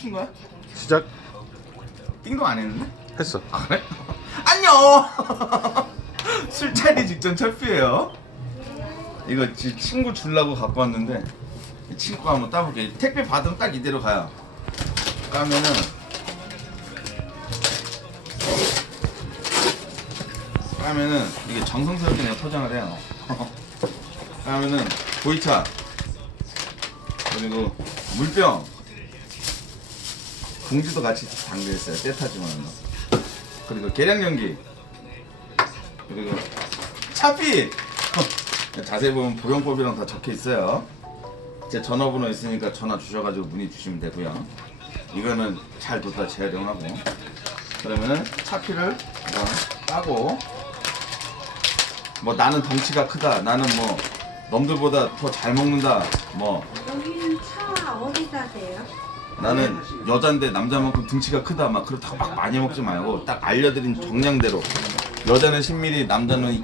킨 거야? 시작 띵동 안 했는데? 했어 아 그래? 안녕! 술자리 직전 철수예요 이거 지 친구 주려고 갖고 왔는데 이 친구가 한번 따볼게 택배 받으면 딱 이대로 가요 까면은 까면은 이게 정성스럽게 내가 포장을 해요 까면은 보이차 그리고 물병 봉지도 같이 담겨있어요. 떼타지만 그리고 계량 연기. 그리고 차피! 자세히 보면 보용법이랑 다 적혀 있어요. 제 전화번호 있으니까 전화 주셔가지고 문의 주시면 되고요. 이거는 잘 뒀다 재활용하고. 그러면은 차피를 까고. 뭐 나는 덩치가 크다. 나는 뭐 넘들보다 더 잘 먹는다. 뭐. 여기는 차 어디 사세요? 나는 여잔데 남자만큼 등치가 크다. 막 그렇다고 막 많이 먹지 말고 딱 알려드린 정량대로 여자는 10mm 남자는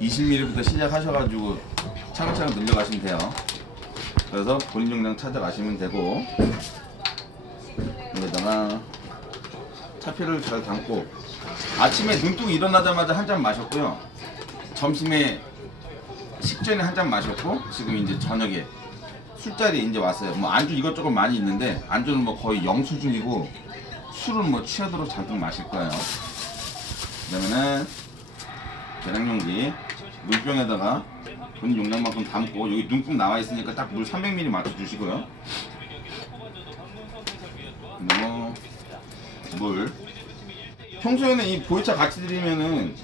20mm부터 시작하셔가지고 차근차근 늘려가시면 돼요. 그래서 본인 용량 찾아가시면 되고. 여기다가 차피를 잘 담고 아침에 눈뜨고 일어나자마자 한 잔 마셨고요. 점심에 식전에 한 잔 마셨고 지금 이제 저녁에 술자리 이제 왔어요. 뭐 안주 이것저것 많이 있는데 안주는 뭐 거의 영 수준이고 술은 뭐 취하도록 잔뜩 마실 거예요. 그러면은 계량용기 물병에다가 본인 용량만큼 담고 여기 눈금 나와 있으니까 딱 물 300ml 맞춰 주시고요. 그리고 물. 평소에는 이 보이차 같이 드리면은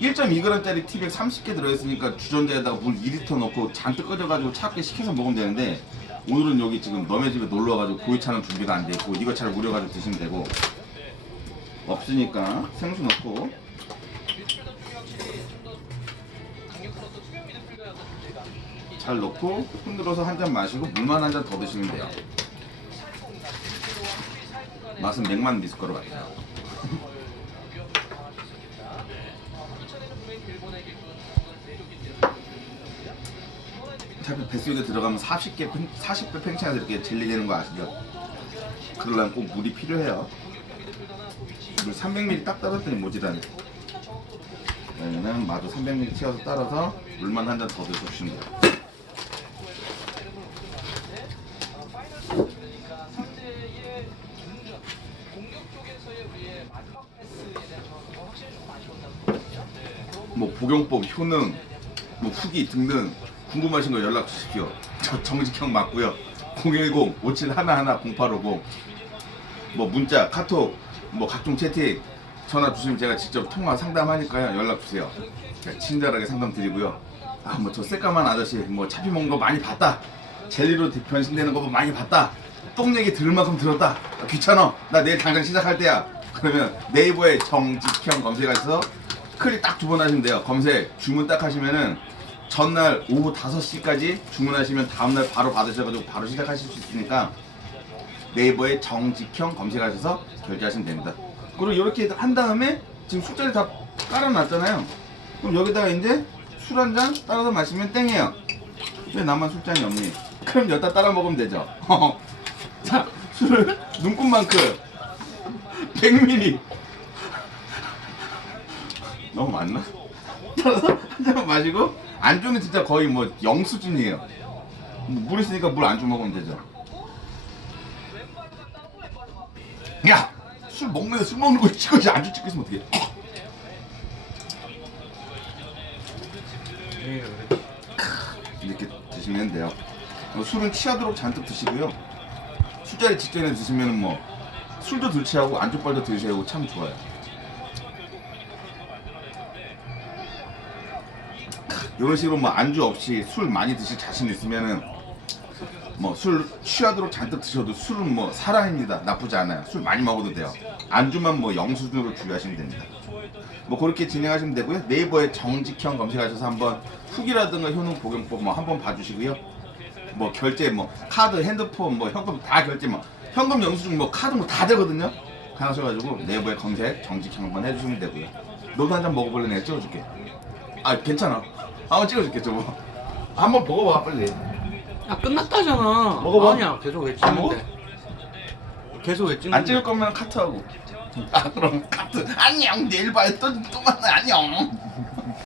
1.2g짜리 티백 30개 들어있으니까 주전자에다가 물 2리터 넣고 잔뜩 끓여가지고 차갑게 식혀서 먹으면 되는데 오늘은 여기 지금 너네 집에 놀러 와가지고 보이차는 준비가 안돼 있고 이거 잘 우려가지고 드시면 되고 없으니까 생수 넣고. 잘 넣고 흔들어서 한 잔 마시고 물만 한 잔 더 드시면 돼요. 맛은 맥만 미숫가루 같아요 차피 뱃속에 들어가면 40개, 팽- 40배 팽창해서 이렇게 젤리 되는 거 아시죠? 그러려면 꼭 물이 필요해요. 물 300ml 딱 따랐더니 모지라네. 그러면은 마저 300ml 채워서 따라서 물만 한 잔더 드셔주시면 돼요. 뭐 복용법, 효능, 뭐 후기 등등 궁금하신 거 연락 주십시오. 저 정직형 맞고요. 010-5711-0850. 뭐 문자, 카톡, 뭐 각종 채팅 전화 주시면 제가 직접 통화 상담하니까요. 연락 주세요. 제가 친절하게 상담 드리고요. 아 뭐 저 새까만 아저씨 뭐 차피 먹는 거 많이 봤다. 젤리로 변신되는 거 많이 봤다. 똥 얘기 들을 만큼 들었다. 아, 귀찮아. 나 내일 당장 시작할 때야. 그러면 네이버에 정직형 검색하셔서 클릭 딱 두 번 하시면 돼요. 검색 주문 딱 하시면은 전날 오후 5시까지 주문하시면 다음날 바로 받으셔가지고 바로 시작하실 수 있으니까 네이버에 정직형 검색하셔서 결제하시면 됩니다. 그리고 이렇게 한 다음에 지금 술자리 다 깔아놨잖아요. 그럼 여기다가 이제 술 한 잔 따라서 마시면 땡이에요. 왜 나만 술잔이 없니? 그럼 여기다 따라 먹으면 되죠. 자, 술을 눈곱만큼 100ml 너무 많나? 따라서 한 잔만 마시고 안주는 진짜 거의 뭐 영 수준이에요. 뭐물 있으니까 물 안주 먹으면 되죠. 야! 술 먹는데 술 먹는 거 찍어지 안주 찍고 있으면 어떡해. 이렇게 드시면 돼요. 뭐 술은 취하도록 잔뜩 드시고요. 술자리 직전에 드시면 뭐 술도 덜 취하고 안주빨도 덜 취하고 참 좋아요. 이런 식으로 뭐 안주 없이 술 많이 드실 자신 있으면은 뭐 술 취하도록 잔뜩 드셔도 술은 뭐 사랑입니다. 나쁘지 않아요. 술 많이 먹어도 돼요. 안주만 뭐 영수준으로 주의하시면 됩니다. 뭐 그렇게 진행하시면 되고요. 네이버에 정직형 검색하셔서 한번 후기라든가 효능 복용법 뭐 한번 봐주시고요. 뭐 결제 뭐 카드, 핸드폰, 뭐 현금 다 결제 뭐 현금 영수증 뭐 카드 뭐 다 되거든요. 가셔가지고 네이버에 검색 정직형 한번 해주시면 되고요. 너도 한 잔 먹어볼래? 내가 찍어줄게. 아 괜찮아. 한번 찍어줄게 저거. 한번 먹어봐 빨리. 야 끝났다잖아. 먹어봐. 아니야 계속 안 먹어? 외치는데. 계속 왜 찍는 안 찍을 거면 카트하고 아 그럼 카트 안녕 내일 봐요 또, 또 만나 안녕